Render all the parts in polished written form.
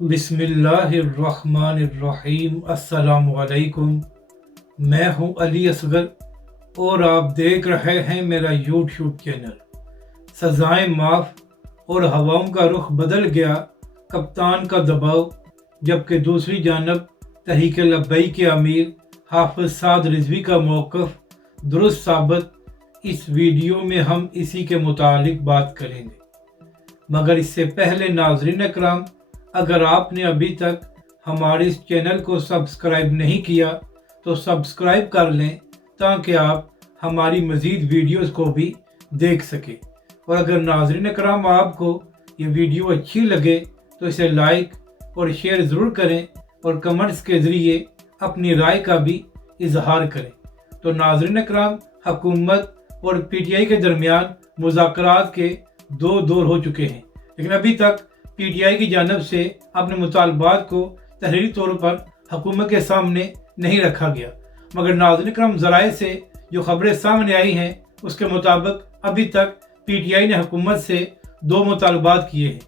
बिस्मिल्लाहिर्रहमानिर्रहीम। अस्सलाम वालेकुम। मैं हूं अली असगर और आप देख रहे हैं मेरा यूट्यूब चैनल। सजाएं माफ़ और हवाओं का रुख बदल गया, कप्तान का दबाव, जबकि दूसरी जानब तहरीक लब्बैक के अमीर हाफिज साद रिजवी का मौक़िफ़ दुरुस्त साबित। इस वीडियो में हम इसी के मुतालिक बात करेंगे, मगर इससे पहले नाज़रीन इकराम, अगर आपने अभी तक हमारे इस चैनल को सब्सक्राइब नहीं किया तो सब्सक्राइब कर लें ताकि आप हमारी मज़ीद वीडियोस को भी देख सकें। और अगर नाज़रीन इकराम आपको ये वीडियो अच्छी लगे तो इसे लाइक और शेयर ज़रूर करें और कमेंट्स के ज़रिए अपनी राय का भी इजहार करें। तो नाज़रीन इकराम, हुकूमत और पीटीआई के दरमियान मुज़ाकरात के दो दौर हो चुके हैं, लेकिन अभी तक पीटीआई की जानब से अपने मुतालबात को तहरीरी तौर पर हुकूमत के सामने नहीं रखा गया। मगर नाज़रीन इकराम, ज़राए से जो खबरें सामने आई हैं उसके मुताबिक अभी तक पीटीआई ने हुकूमत से दो मुतालबात किए हैं।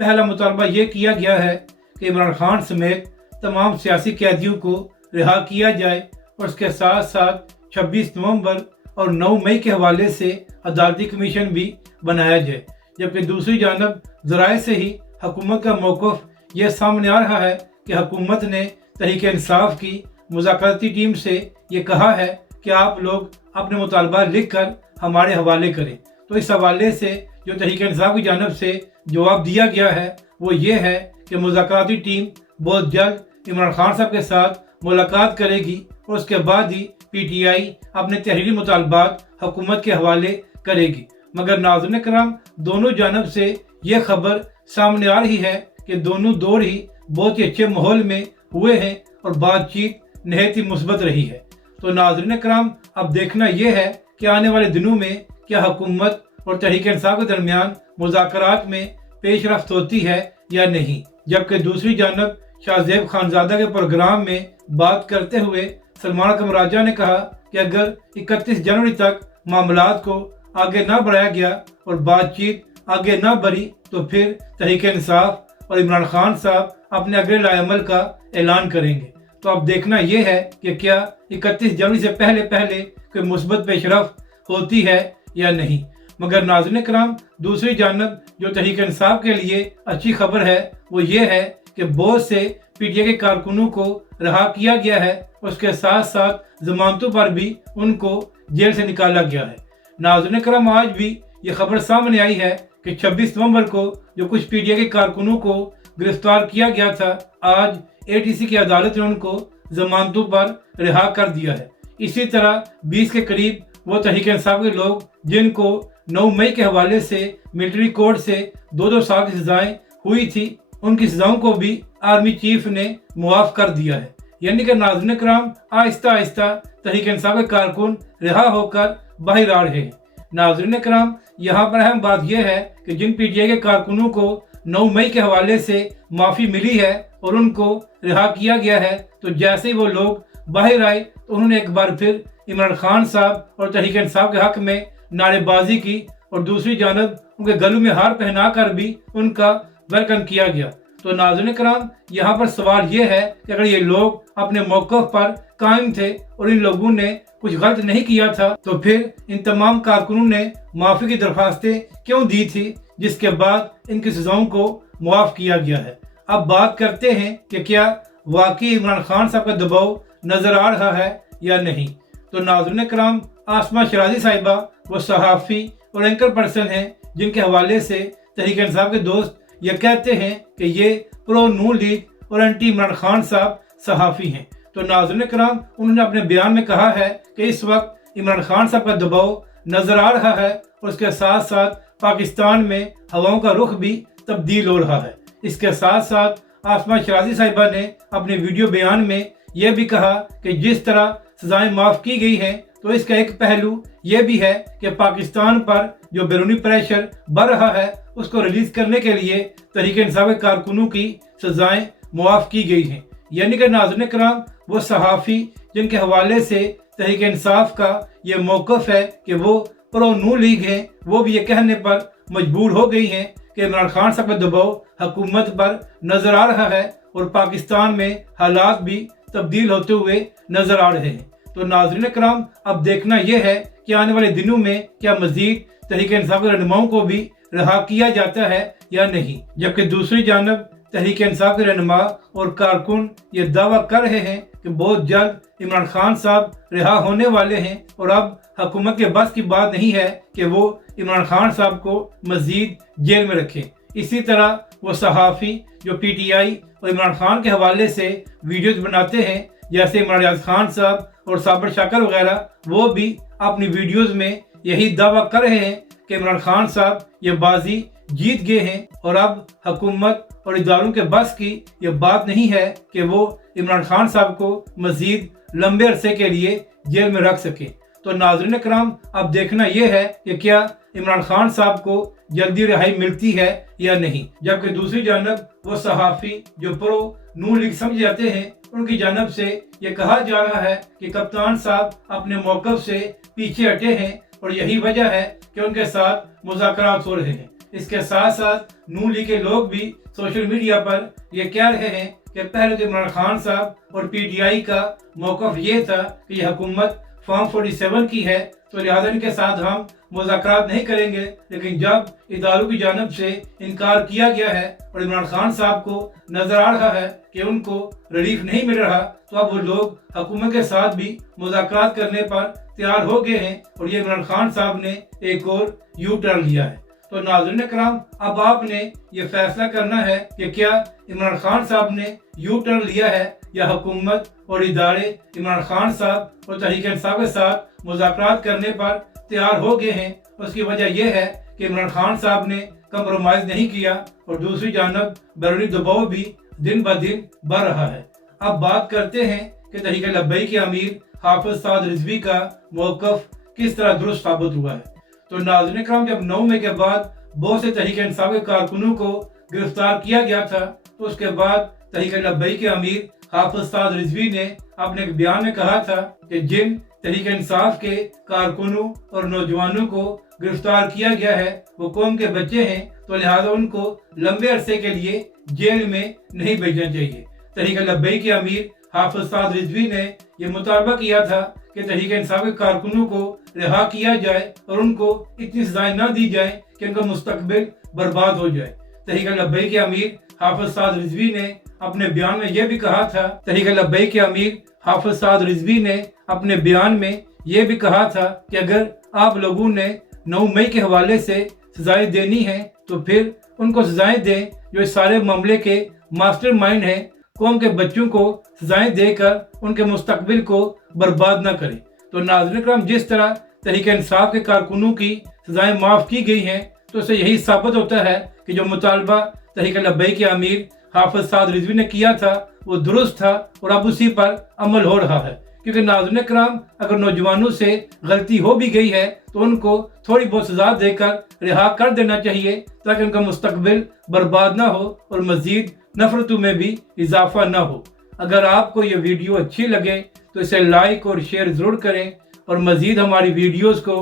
पहला मुतालबा ये किया गया है कि इमरान खान समेत तमाम सियासी कैदियों को रिहा किया जाए और उसके साथ साथ 26 नवंबर और 9 मई के हवाले से अदालती कमीशन भी बनाया जाए। जबकि दूसरी जानब ज़राए से ही हुकूमत का मौक़िफ़ यह सामने आ रहा है कि हुकूमत ने तहरीक इंसाफ की मुज़ाकराती टीम से ये कहा है कि आप लोग अपने मुतालबा लिख कर हमारे हवाले करें। तो इस हवाले से जो तहरीक इंसाफ की जानब से जवाब दिया गया है वो ये है कि मुज़ाकराती टीम बहुत जल्द इमरान खान साहब के साथ मुलाकात करेगी और उसके बाद ही पीटीआई अपने तहरीरी मुतालबात हुकूमत के हवाले करेगी। मगर नाज़रीन कराम, दोनों जानब से ये खबर सामने आ रही है कि दोनों दौर ही बहुत ही अच्छे माहौल में हुए हैं और बातचीत नहायत ही मुस्बत रही है। तो नाज़रीन कराम, अब देखना यह है कि आने वाले दिनों में क्या हुकूमत और तहरीक इंसाफ के दरमियान मुज़ाकरात में पेश रफ्त होती है या नहीं। जबकि दूसरी जानब शाहज़ेब खानज़ादा के प्रोग्राम में बात करते हुए सलमान अकरम राजा ने कहा कि अगर 31 जनवरी तक मामलात को आगे ना बढ़ाया गया और बातचीत आगे ना बढ़ी तो फिर तहरीक इंसाफ और इमरान खान साहब अपने अगले लाएअमल का ऐलान करेंगे। तो अब देखना यह है कि क्या 31 जनवरी से पहले पहले कोई मुस्बत पेशरफ्त होती है या नहीं। मगर नाज़रीन कराम, दूसरी जानब जो तहरीक इंसाफ के लिए अच्छी खबर है वो ये है कि बहुत से पीटीआई के कारकुनों को रिहा किया गया है, उसके साथ साथ जमानतों पर भी उनको जेल से निकाला गया है। नाज़रीन कराम, आज भी ये खबर सामने आई है कि 26 नवंबर को जो कुछ पीटीआई के कारकुनों को गिरफ्तार किया गया था, आज एटीसी की अदालत ने उनको जमानतों पर रिहा कर दिया है। इसी तरह 20 के करीब वो तहरीक इंसाफ के लोग जिनको 9 मई के हवाले से मिलिट्री कोर्ट से 2-2 साल की सजाएं हुई थी, उनकी सजाओं को भी आर्मी चीफ ने मुआफ कर दिया है। यानी कि नाज़रीन कराम, आहिस्ता आहिस्ता तहरीक इंसाफ के कारकुन रिहा होकर बाहर आ रहे हैं। नाज़रीन कराम, यहाँ पर अहम बात यह है कि जिन पीटीआई के कारकुनों को 9 मई के हवाले से माफ़ी मिली है और उनको रिहा किया गया है, तो जैसे ही वो लोग बाहर आए तो उन्होंने एक बार फिर इमरान खान साहब और तहरीक इंसाफ के हक में नारेबाजी की और दूसरी जानब उनके गलों में हार पहना कर भी उनका वेलकम किया गया। तो नाज़रीन कराम, यहाँ पर सवाल ये है कि अगर ये लोग अपने मौक़िफ़ पर कायम थे और इन लोगों ने कुछ गलत नहीं किया था तो फिर इन तमाम कारकुनों ने माफ़ी की दरख्वास्तें क्यों दी थी, जिसके बाद इनकी सजाओं को मुआफ़ किया गया है। अब बात करते हैं कि क्या वाकई इमरान खान साहब का दबाव नज़र आ रहा है या नहीं। तो नाज़रीन कराम, आसमा शराजी साहिबा वो सहाफ़ी और एंकर पर्सन हैं जिनके हवाले से तहरीक इंसाफ के दोस्त ये कहते हैं कि ये प्रो नून लीग और एंटी इमरान खान साहब सहाफ़ी हैं। तो नाज़रीन कराम, उन्होंने अपने बयान में कहा है कि इस वक्त इमरान खान साहब का दबाव नज़र आ रहा है और उसके साथ साथ पाकिस्तान में हवाओं का रुख भी तब्दील हो रहा है। इसके साथ साथ आसमा शराजी साहिबा ने अपने वीडियो बयान में यह भी कहा कि जिस तरह सजाएं माफ़ की गई हैं तो इसका एक पहलू ये भी है कि पाकिस्तान पर जो बैरूनी प्रेशर बढ़ रहा है उसको रिलीज करने के लिए तहरीक इंसाफ के कारकुनों की सजाएं मुआफ़ की गई हैं। यानी कि नाज़रीन कराम, वो सहाफ़ी जिनके हवाले से तहरीक इंसाफ का ये मौक़िफ़ है कि वो प्रो नून लीग हैं, वो भी ये कहने पर मजबूर हो गई हैं کہ عمران خان صاحب کا دباؤ حکومت پر نظر آ رہا ہے اور پاکستان میں حالات بھی تبدیل ہوتے ہوئے نظر آ رہے ہیں۔ تو ناظرین کرام، اب دیکھنا یہ ہے کہ آنے والے دنوں میں کیا مزید تحریک انصاف کے رہنماؤں کو بھی رہا کیا جاتا ہے یا نہیں، جبکہ دوسری جانب تحریک انصاف کے رہنما اور کارکن یہ دعویٰ کر رہے ہیں کہ بہت جلد عمران خان صاحب رہا ہونے والے ہیں اور اب حکومت کے بس کی بات نہیں ہے کہ وہ عمران خان صاحب کو مزید جیل میں رکھیں۔ اسی طرح وہ صحافی جو پی ٹی آئی اور عمران خان کے حوالے سے ویڈیوز بناتے ہیں، جیسے عمران ریاض خان صاحب اور صابر شاکر وغیرہ، وہ بھی اپنی ویڈیوز میں یہی دعویٰ کر رہے ہیں کہ عمران خان صاحب یہ بازی جیت گئے ہیں اور اب حکومت اور اداروں کے بس کی یہ بات نہیں ہے کہ وہ عمران خان صاحب کو مزید لمبے عرصے کے لیے جیل میں رکھ سکیں۔ تو ناظرین کرام، اب دیکھنا یہ ہے کہ کیا عمران خان صاحب کو جلدی رہائی ملتی ہے یا نہیں، جبکہ دوسری جانب وہ صحافی جو پرو نون لیگ سمجھ جاتے ہیں، ان کی جانب سے یہ کہا جا رہا ہے کہ کپتان صاحب اپنے موقف سے پیچھے ہٹے ہیں اور یہی وجہ ہے کہ ان کے ساتھ مذاکرات ہو رہے ہیں۔ اس کے ساتھ ساتھ نون لیگ کے لوگ بھی سوشل میڈیا پر یہ کہہ رہے ہیں کہ پہلے تو عمران خان صاحب اور پی ٹی آئی کا موقف یہ تھا کہ یہ حکومت فارم 47 کی ہے، تو لہٰذا ان کے ساتھ ہم مذاکرات نہیں کریں گے، لیکن جب اداروں کی جانب سے انکار کیا گیا ہے اور عمران خان صاحب کو نظر آ رہا ہے کہ ان کو ریلیف نہیں مل رہا، تو اب وہ لوگ حکومت کے ساتھ بھی مذاکرات کرنے پر تیار ہو گئے ہیں اور یہ عمران خان صاحب نے ایک اور یو ٹرن لیا ہے۔ تو ناظرین کرام، اب آپ نے یہ فیصلہ کرنا ہے کہ کیا عمران خان صاحب نے یو ٹرن لیا ہے یا حکومت اور ادارے عمران خان صاحب اور تحریک انصاف کے ساتھ مذاکرات کرنے پر تیار ہو گئے ہیں۔ اس کی وجہ یہ ہے کہ عمران خان صاحب نے کمپرومائز نہیں کیا اور دوسری جانب بیرونی دباؤ بھی دن بدن بڑھ رہا ہے۔ اب بات کرتے ہیں کہ تحریک لبیک کے امیر حافظ سعد رضوی کا موقف کس طرح درست ثابت ہوا ہے۔ تو ناظرین کرام، جب 9 مئی کے بعد بہت سے تحریک انصاف کے کارکنوں کو گرفتار کیا گیا تھا، تو اس کے بعد تحریک لبیک کے امیر حافظ سعد رضوی نے اپنے ایک بیان میں کہا تھا کہ جن تحریک انصاف کے کارکنوں اور نوجوانوں کو گرفتار کیا گیا ہے وہ قوم کے بچے ہیں، تو لہٰذا ان کو لمبے عرصے کے لیے جیل میں نہیں بھیجنا چاہیے۔ تحریک لبیک کے امیر حافظ سعد رضوی نے یہ مطالبہ کیا تھا کہ تحریک انصاف کے کارکنوں کو رہا کیا جائے اور ان کو اتنی سزائیں نہ دی جائیں کہ ان کا مستقبل برباد ہو جائے۔ تحریک لبیک کے امیر حافظ سعد رضوی نے اپنے بیان میں یہ بھی کہا تھا تحریک لبیک کے امیر حافظ سعد رضوی نے اپنے بیان میں یہ بھی کہا تھا کہ اگر آپ لوگوں نے 9 مئی کے حوالے سے سزائیں دینی ہیں تو پھر ان کو سزائیں دیں جو اس سارے معاملے کے ماسٹر مائنڈ ہیں، قوم کے بچوں کو سزائیں دے کر ان کے مستقبل کو برباد نہ کریں۔ تو ناظرین کرام، جس طرح تحریک انصاف کے کارکنوں کی سزائیں معاف کی گئی ہیں، تو اسے یہی ثابت ہوتا ہے کہ جو مطالبہ تحریک لبیک کے امیر حافظ سعد رضوی نے کیا تھا وہ درست تھا اور اب اسی پر عمل ہو رہا ہے۔ کیونکہ ناظرین کرام، اگر نوجوانوں سے غلطی ہو بھی گئی ہے تو ان کو تھوڑی بہت سزا دے کر رہا کر دینا چاہیے تاکہ ان کا مستقبل برباد نہ ہو اور مزید نفرتوں میں بھی اضافہ نہ ہو۔ اگر آپ کو یہ ویڈیو اچھی لگے تو اسے لائک اور شیئر ضرور کریں اور مزید ہماری ویڈیوز کو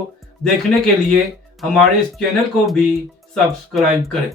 دیکھنے کے لیے ہمارے اس چینل کو بھی سبسکرائب کریں۔